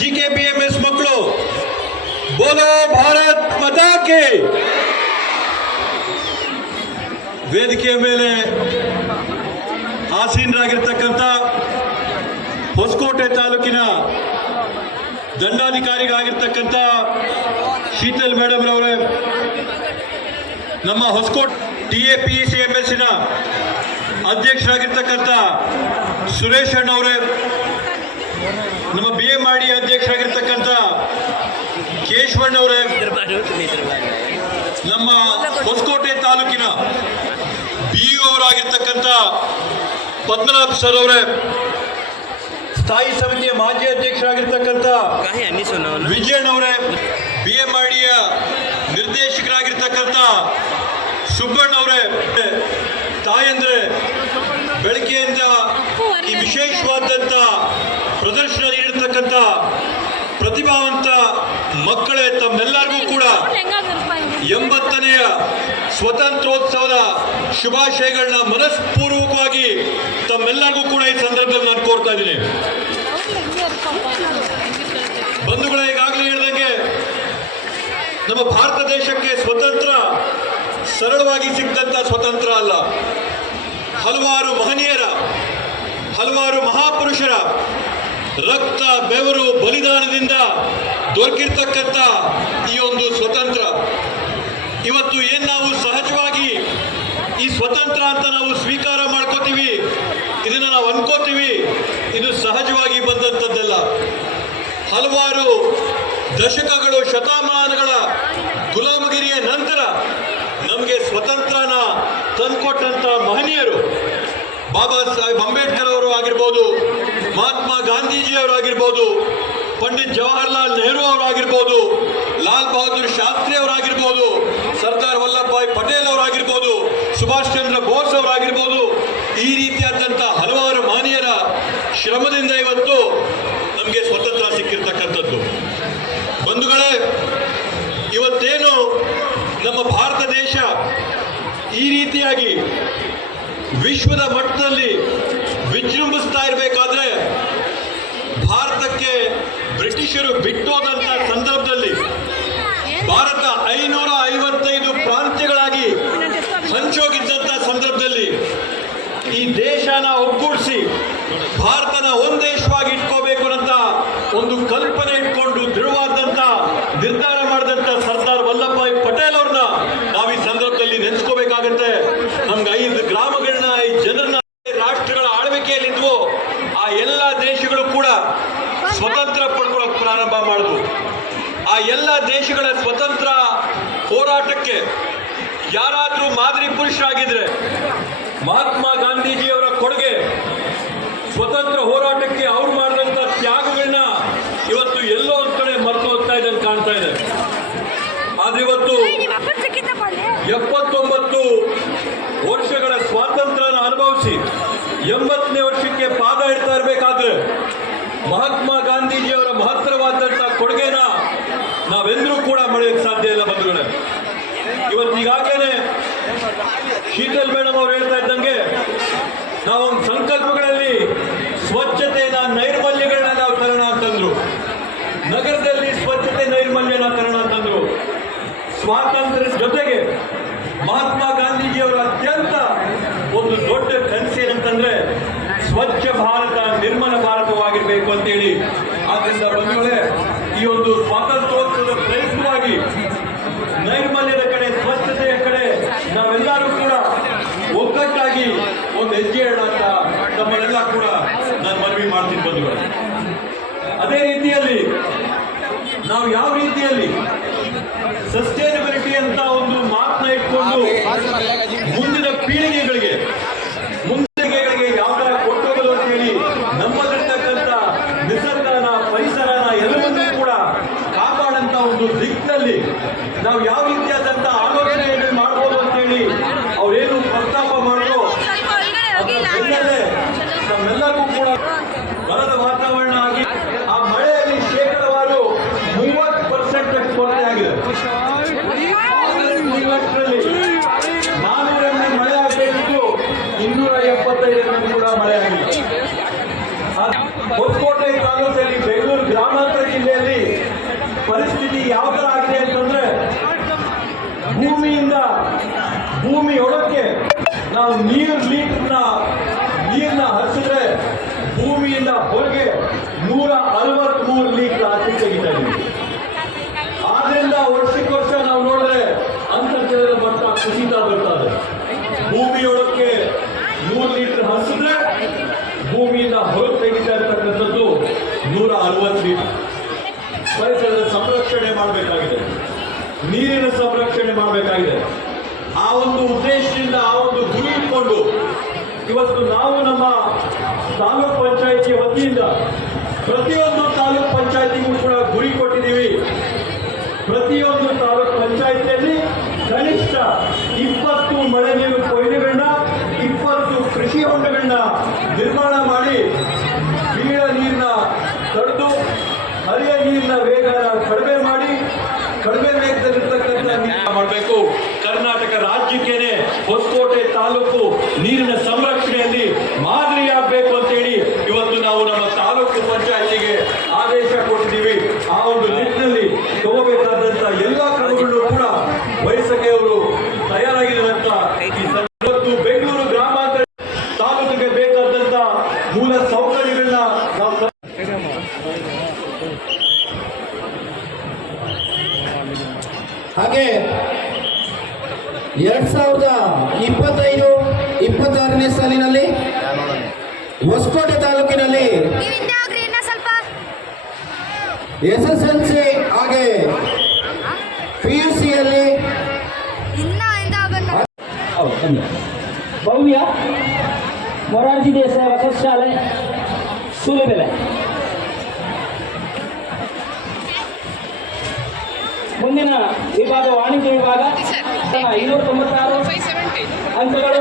GKBMS ಮಕ್ಕಳು ಬೋಲೋ ಭಾರತ್ ಮಾತಾ ಕೇ. ವೇದಿಕೆಯ ಮೇಲೆ ಆಸೀನರಾಗಿರ್ತಕ್ಕಂಥ ಹೊಸಕೋಟೆ ತಾಲೂಕಿನ ದಂಡಾಧಿಕಾರಿಗಳಾಗಿರ್ತಕ್ಕಂಥ ಶೀತಲ್ ಮೇಡಮ್ ರವರೇ, ನಮ್ಮ ಹೊಸಕೋಟೆ TAPCMSನ ಅಧ್ಯಕ್ಷರಾಗಿರ್ತಕ್ಕಂಥ ಸುರೇಶ್ ಅಣ್ಣವರೇ, ನಮ್ಮ BMRD ಅಧ್ಯಕ್ಷರಾಗಿರ್ತಕ್ಕಂಥ ಕೇಶವಣ್ಣವರೇ, ನಮ್ಮ ಹೊಸಕೋಟೆ ತಾಲೂಕಿನ BO ಅವರಾಗಿರ್ತಕ್ಕಂಥ ಪದ್ಮನಾಭ್ ಸರ್ ಅವರೇ, ಸ್ಥಾಯಿ ಸಮಿತಿಯ ಮಾಜಿ ಅಧ್ಯಕ್ಷರಾಗಿರ್ತಕ್ಕಂಥ ವಿಜಯಣ್ಣವರೇ, BMRDಯ ನಿರ್ದೇಶಕರಾಗಿರ್ತಕ್ಕಂಥ ಸುಬ್ಬಣ್ಣವರೇ, ತಾಯಂದ್ರೆ ಬೆಳಗ್ಗೆಯಿಂದ ಈ ವಿಶೇಷವಾದಂಥ ಪ್ರದರ್ಶನ ನೀಡಿರ್ತಕ್ಕಂಥ ಪ್ರತಿಭಾವಂತ ಮಕ್ಕಳೇ, ತಮ್ಮೆಲ್ಲರಿಗೂ ಕೂಡ 80ನೇ ಸ್ವತಂತ್ರೋತ್ಸವದ ಶುಭಾಶಯಗಳನ್ನ ಮನಸ್ಪೂರ್ವಕವಾಗಿ ತಮ್ಮೆಲ್ಲರಿಗೂ ಕೂಡ ಈ ಸಂದರ್ಭದಲ್ಲಿ ನಾನು ಕೋರ್ತಾ ಇದ್ದೀನಿ. ಬಂಧುಗಳೇ, ಈಗಾಗಲೇ ಹೇಳಿದಂಗೆ ನಮ್ಮ ಭಾರತ ದೇಶಕ್ಕೆ ಸ್ವತಂತ್ರ ಸರಳವಾಗಿ ಸಿಕ್ಕಂತ ಸ್ವತಂತ್ರ ಅಲ್ಲ. ಹಲವಾರು ಮಹನೀಯರ, ಹಲವಾರು ಮಹಾಪುರುಷರ ರಕ್ತ, ಬೆವರು, ಬಲಿದಾನದಿಂದ ದೊರಕಿರ್ತಕ್ಕಂಥ ಈ ಒಂದು ಸ್ವತಂತ್ರ ಇವತ್ತು ಏನ್ ನಾವು ಸಹಜವಾಗಿ ಈ ಸ್ವತಂತ್ರ ಅಂತ ನಾವು ಸ್ವೀಕಾರ ಮಾಡ್ಕೋತೀವಿ, ಇದನ್ನ ನಾವು ಅನ್ಕೋತೀವಿ, ಇದು ಸಹಜವಾಗಿ ಬಂದಂಥದ್ದಲ್ಲ. ಹಲವಾರು ದಶಕಗಳು, ಶತಮಾನಗಳ ಗುಲಾಮಗಿರಿಯ ನಂತರ ನಮಗೆ ಸ್ವತಂತ್ರನ ತಂದುಕೊಟ್ಟಂತ ಮಹನೀಯರು ಬಾಬಾ ಸಾಹೇಬ್ ಅಂಬೇಡ್ಕರ್ ಅವರು ಆಗಿರ್ಬೋದು, ಮಹಾತ್ಮ ಗಾಂಧೀಜಿ ಅವರಾಗಿರ್ಬೋದು, ಪಂಡಿತ್ ಜವಾಹರ್ಲಾಲ್ ನೆಹರು ಅವರಾಗಿರ್ಬೋದು, ಲಾಲ್ ಬಹದ್ದೂರ್ ಶಾಸ್ತ್ರಿ ಅವರಾಗಿರ್ಬೋದು, ಸರ್ದಾರ್ ವಲ್ಲಭಭಾಯ್ ಪಟೇಲ್ ಅವರಾಗಿರ್ಬೋದು, ಸುಭಾಷ್ ಚಂದ್ರ ಬೋಸ್ ಅವರಾಗಿರ್ಬೋದು, ಈ ರೀತಿಯಾದಂಥ ಹಲವಾರು ಮಹನೀಯರ ಶ್ರಮದಿಂದ ಇವತ್ತು ನಮಗೆ ಸ್ವತಂತ್ರ ಸಿಕ್ಕಿರ್ತಕ್ಕಂಥದ್ದು. ಬಂಧುಗಳೇ, ಇವತ್ತೇನು ನಮ್ಮ ಭಾರತ ದೇಶ ಈ ರೀತಿಯಾಗಿ ವಿಶ್ವದ ಮಟ್ಟದಲ್ಲಿ ವಿಜೃಂಭಿಸ್ತಾ ಇರಬೇಕಾದ್ರೆ ಭಾರತಕ್ಕೆ ಬ್ರಿಟಿಷರು ಬಿಟ್ಟೋದಂತ ಸಂದರ್ಭದಲ್ಲಿ ಭಾರತ 555 ಪ್ರಾಂತ್ಯಗಳಾಗಿ ಹಂಚೋಗಿದ್ದಂಥ ಸಂದರ್ಭದಲ್ಲಿ ಈ ದೇಶನ ಒಗ್ಗೂಡಿಸಿ ಭಾರತನ ಒಂದು ದೇಶವಾಗಿ ಇಟ್ಕೋಬೇಕು ಅಂತ ಒಂದು ಕಲ್ಪನೆ ಇಟ್ಕೊಂಡು ದೃಢವಾದಂಥ ನಿರ್ಧಾರ ಮಾಡಿದಂಥ ಸರ್ದಾರ್ ವಲ್ಲಭಭಾಯ್ ಪಟೇಲ್ ಅವ್ರನ್ನ ನಾವು ಈ ಸಂದರ್ಭದಲ್ಲಿ ನೆನೆಸ್ಕೋಬೇಕಾಗತ್ತೆ. ನಮ್ಗೆ 5 ಗ್ರಾಮಗಳನ್ನ, 5 ಜನರನ್ನ ರಾಷ್ಟ್ರಗಳ ಆಳ್ವಿಕೆಯಲ್ಲಿದ್ವು. ಆ ಎಲ್ಲ ದೇಶಗಳು ಕೂಡ ಸ್ವತಂತ್ರ ಪಡ್ಕೊಳ್ಳೋಕೆ ಪ್ರಾರಂಭ ಮಾಡಿದ್ವು. ಆ ಎಲ್ಲ ದೇಶಗಳ ಸ್ವತಂತ್ರ ಹೋರಾಟಕ್ಕೆ ಯಾರಾದ್ರೂ ಮಾದರಿ ಪುರುಷರಾಗಿದ್ರೆ ಮಹಾತ್ಮ ಗಾಂಧೀಜಿಯವರ ಕೊಡುಗೆ, ಸ್ವತಂತ್ರ ಹೋರಾಟಕ್ಕೆ ಅವ್ರು ಮಾಡಿದಂಥ ತ್ಯಾಗಗಳನ್ನ ಇವತ್ತು ಎಲ್ಲೋ ಒಂದ್ ಕಡೆ ಮರೆತು ಹೋಗ್ತಾ ಇದೆ ಅಂತ ಕಾಣ್ತಾ ಇದೆ. ಆದ್ರೆ ಇವತ್ತು 79 ವರ್ಷಗಳ ಸ್ವಾತಂತ್ರ್ಯನ ಅನುಭವಿಸಿ 80ನೇ ವರ್ಷಕ್ಕೆ ಪಾದ ಇಡ್ತಾ ಇರಬೇಕಾದ್ರೆ ಮಹಾತ್ಮ ಗಾಂಧೀಜಿಯವರ ಮಹತ್ತರವಾದಂಥ ಕೊಡುಗೆನ ನಾವೆಂದರೂ ಕೂಡ ಮರೆಯಕ್ಕೆ ಸಾಧ್ಯ ಇಲ್ಲ. ಬಂಧುಗಳೇ, ಇವತ್ತು ಈಗಾಗಲೇ ಶೀತಲ್ ಮೇಡಮ್ ಅವ್ರು ಹೇಳ್ತಾ ಇದ್ದಂಗೆ ನಾವೊಂದು ಸಂಕಲ್ಪಗಳಲ್ಲಿ ಸ್ವಚ್ಛತೆನ, ನೈರ್ಮಲ್ಯಗಳನ್ನ ನಾವು ತರೋಣ ಅಂತಂದ್ರು. ನಗರದಲ್ಲಿ ಸ್ವಚ್ಛತೆ, ನೈರ್ಮಲ್ಯನ ತರೋಣ ಅಂತಂದ್ರು. ಸ್ವಾತಂತ್ರ್ಯದ ಜೊತೆಗೆ ಮಹಾತ್ಮ ಗಾಂಧೀಜಿಯವರ ಅತ್ಯಂತ ಒಂದು ದೊಡ್ಡ ಕನಸು ಏನಂತಂದ್ರೆ ಸ್ವಚ್ಛ ಭಾರತ, ನಿರ್ಮಲ ಭಾರತವಾಗಿರ್ಬೇಕು ಅಂತೇಳಿ. ಆದ್ರಿಂದ ಬಂಧುಗಳೇ, ಈ ಒಂದು ಸ್ವಾತಂತ್ರ್ಯೋತ್ಸವದ ಪ್ರಯುಕ್ತವಾಗಿ ನೈರ್ಮಲ್ಯದ ಕಡೆ, ಸ್ವಚ್ಛತೆಯ ಕಡೆ ನಾವೆಲ್ಲರೂ ಕೂಡ ಒಗ್ಗಟ್ಟಾಗಿ ಒಂದು ಹೆಜ್ಜೆ ಇಡೋಂತ ನಮ್ಮನ್ನೆಲ್ಲ ಕೂಡ ನಾನು ಮನವಿ ಮಾಡ್ತೀನಿ ಬಂಧುಗಳೇ. ಅದೇ ರೀತಿಯಲ್ಲಿ ನಾವು ಯಾವ ರೀತಿಯಲ್ಲಿ ಸಸ್ಟೈನಬಿಲಿಟಿ ಅಂತ ಒಂದು ಮಾತನ್ನ ಇಟ್ಕೊಂಡು ಮುಂದಿನ ಪೀಳಿಗೆಗಳಿಗೆ ಯಾವ ತರ ಕೊಟ್ಟೋಗೋದು ಅಂತ ಹೇಳಿ ನಮ್ಮಲ್ಲಿರ್ತಕ್ಕಂಥ ನಿಸರ್ಗನ, ಪರಿಸರನ ಎಲ್ಲವನ್ನೂ ಕೂಡ ಕಾಪಾಡಂತ ಒಂದು ದಿಕ್ಕಿನಲ್ಲಿ ನಾವು ಯಾವ ರೀತಿಯಾದಂಥ ಆಲೋಚನೆಯನ್ನು ಮಾಡ್ಬೋದು ಅಂತೇಳಿ ಅವ್ರೇನು ಪ್ರಸ್ತಾಪ ಮಾಡಿದ್ರು ನಮ್ಮೆಲ್ಲರಿಗೂ ಕೂಡ ಬರದ ವಾತಾವರಣ ಆಗಿ ಆ ಮಳೆಯಲ್ಲಿ ಶೇಕಡವಾರು 30% ಕೊರತೆ ಆಗಿದೆ. 400 ಮಳೆ ಆಗಬೇಕಿತ್ತು, 275 ಕೂಡ ಮಳೆ ಆಗಿದೆ. ಹೊಸಕೋಟೆ ತಾಲೂಕಲ್ಲಿ, ಬೆಂಗಳೂರು ಗ್ರಾಮಾಂತರ ಭೂಮಿಯೊಳಕ್ಕೆ ನಾವು ನೀರನ್ನ ಹರಿಸಿದ್ರೆ ಭೂಮಿಯಿಂದ ಹೊರಗೆ 163 ಲೀಟರ್ ಆಚೆ ತೆಗಿತಾ ಇದ್ದೀವಿ. ಆದ್ರಿಂದ ವರ್ಷ ನಾವು ನೋಡಿದ್ರೆ ಅಂತರ್ಜಲದ ಮಟ್ಟ ಕುಸಿತಾ ಬರ್ತಾ ಇದೆ. ಭೂಮಿಯೊಳಕ್ಕೆ 100 ಲೀಟರ್ ಹರಿಸಿದ್ರೆ ಭೂಮಿಯಿಂದ ಹೊರಗೆ ತೆಗಿತಾ ಇರ್ತಕ್ಕಂಥದ್ದು 160 ಲೀಟರ್. ಪರಿಸರದ ಸಂರಕ್ಷಣೆ ಮಾಡಬೇಕಾಗಿದೆ, ನೀರಿನ ಸಂರಕ್ಷಣೆ ಮಾಡಬೇಕಾಗಿದೆ. ಆ ಒಂದು ಉದ್ದೇಶದಿಂದ, ಆ ಒಂದು ಗುರಿ ಇಟ್ಕೊಂಡು ಇವತ್ತು ನಾವು ನಮ್ಮ ತಾಲೂಕ್ ಪಂಚಾಯಿತಿಯ ವತಿಯಿಂದ ಪ್ರತಿಯೊಂದು ತಾಲೂಕ್ ಪಂಚಾಯಿತಿಗೂ ಕೂಡ ಗುರಿ ಕೊಟ್ಟಿದ್ದೀವಿ. ಪ್ರತಿಯೊಂದು ತಾಲೂಕ್ ಪಂಚಾಯಿತಿಯಲ್ಲಿ ಕನಿಷ್ಠ 20 ಮಳೆ ನೀರು ಕೊಯ್ಲುಗಳನ್ನ, 20 ಕೃಷಿ ಹೊಂಡಗಳನ್ನ ನಿರ್ಮಾಣ ಮಾಡಿ ಬೀಳ ನೀರನ್ನ ತಡೆದು ಹರಿಯ ನೀರಿನ ವೇಗನ ಕಡಿಮೆ ವೇಗದಲ್ಲಿರ್ತಕ್ಕಂಥ ನೀರು ಮಾಡಬೇಕು. ಕರ್ನಾಟಕ ರಾಜ್ಯಕ್ಕೇನೆ ಹೊಸಕೋಟೆ ತಾಲೂಕು ನೀರಿನ ಸಂರಕ್ಷಣೆಯಲ್ಲಿ ಮಾದರಿಯಾಗಬೇಕು ಅಂತೇಳಿ ಇವತ್ತು ನಾವು ನಮ್ಮ ತಾಲೂಕು ಪಂಚಾಯತಿಗೆ ಆದೇಶ ಕೊಟ್ಟಿದ್ದೀವಿ. ಆ ಒಂದು ನಿಟ್ಟಿನಲ್ಲಿ ತಗೋಬೇಕಾದಂತ ಎಲ್ಲ ಕ್ರಮಗಳನ್ನು ಕೂಡ ವಹಿಸಕ್ಕೆ ಅವರು ತಯಾರಾಗಿರುವಂತ ಇವತ್ತು ಬೆಂಗಳೂರು ಗ್ರಾಮಾಂತರ ತಾಲೂಕಿಗೆ ಬೇಕಾದಂತ ಮೂಲ ಸೌಕರ್ಯಗಳನ್ನ ನಾವು ಹಾಗೆ 2025-26ನೇ ಸಾಲಿನಲ್ಲಿ ಹೊಸಕೋಟೆ ತಾಲೂಕಿನಲ್ಲಿ SSLC ಹಾಗೆ PUCಯಲ್ಲಿ ಭವ್ಯ ಮೊರಾರ್ಜಿ ದೇಸಾಯಿ ವಸತಿ ಶಾಲೆ ಸೂಲೆಬೆಲೆ. ಮುಂದಿನ ವಿಭಾಗ ವಾಣಿಜ್ಯ ವಿಭಾಗ 596 ಅಂಕಗಳು,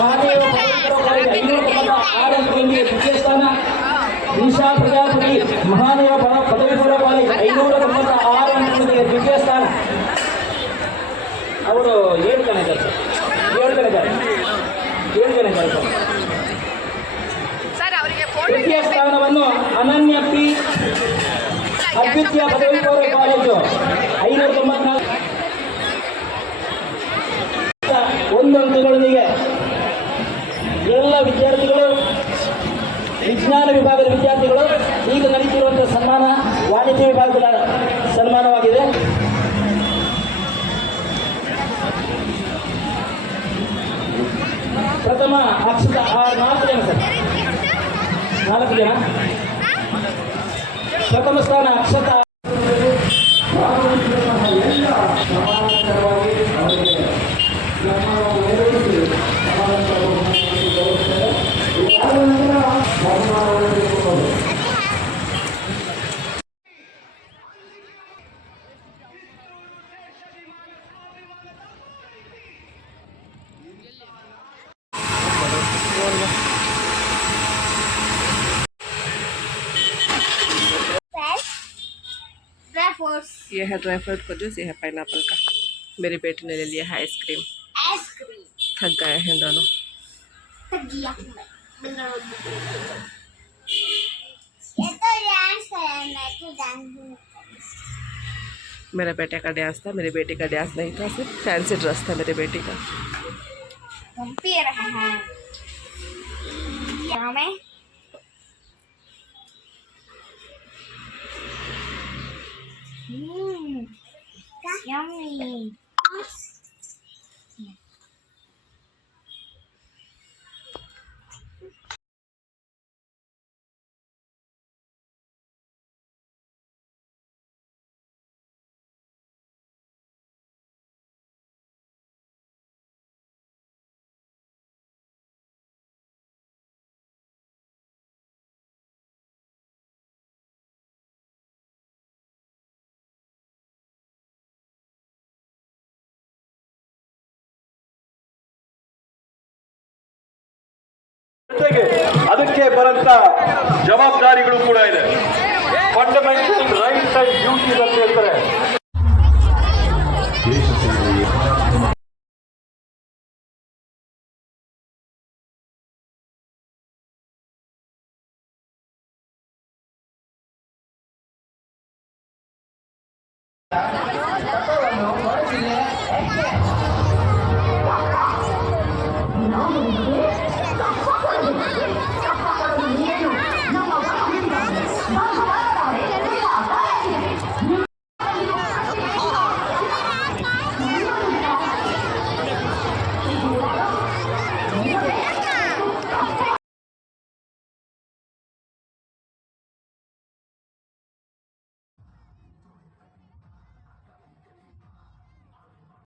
ಮಹಾದೇವ 596 ಅಂಕಗಳಿಗೆ ದ್ವಿತೀಯ ಸ್ಥಾನ. ಈಶಾ ಪ್ರಜಾಪತಿ ಮಹಾದೇವ ಪದವಿ ಪೂರ್ವ ಕಾಲೇಜ್ 596 ಅಂಕಗಳಿಗೆ ದ್ವಿತೀಯ ಸ್ಥಾನ. ಅವರು 7 ಜನ ಇದ್ದಾರೆ ಸರ್. ತೃತೀಯ ಸ್ಥಾನವನ್ನು ಅನನ್ಯ ಪಿ ಅದ್ವಿತೀಯ ಪದವಿ ಪೂರ್ವ ಕಾಲೇಜು 594 1 ಅಂಕಗಳೊಂದಿಗೆ. ಎಲ್ಲ ವಿದ್ಯಾರ್ಥಿಗಳು, ವಿಜ್ಞಾನ ವಿಭಾಗದ ವಿದ್ಯಾರ್ಥಿಗಳು ಈಗ ನಡೀತಿರುವಂತಹ ಸನ್ಮಾನ ವಾಣಿಜ್ಯ ವಿಭಾಗದ ಸನ್ಮಾನವಾಗಿದೆ. ಪ್ರಥಮ ಅಕ್ಷತ 4 ಜನ ಸರ್, 4 ಜನ. ಪ್ರಥಮ ಸ್ಥಾನ ಅಕ್ಷತ ये है ड्राई फ्रूट का जूस, ये है पाइनएप्पल का। मेरी बेटी ने ले लिया है आइसक्रीम। थक गए हैं दोनों। मेरा बेटे का डांस था, मेरी बेटी का डांस नहीं था, सिर्फ फैंसी ड्रेस था मेरी बेटी का। हम पी रहे हैं हमें yummy. ಜೊತೆಗೆ ಅದಕ್ಕೆ ಬರಂತ ಜವಾಬ್ದಾರಿಗಳು ಕೂಡ ಇದೆ. ಫಂಡಮೆಂಟಲ್ ರೈಟ್ಸ್ ಅಂಡ್ ಡ್ಯೂಟೀಸ್ ಅಂತ ಹೇಳ್ತಾರೆ.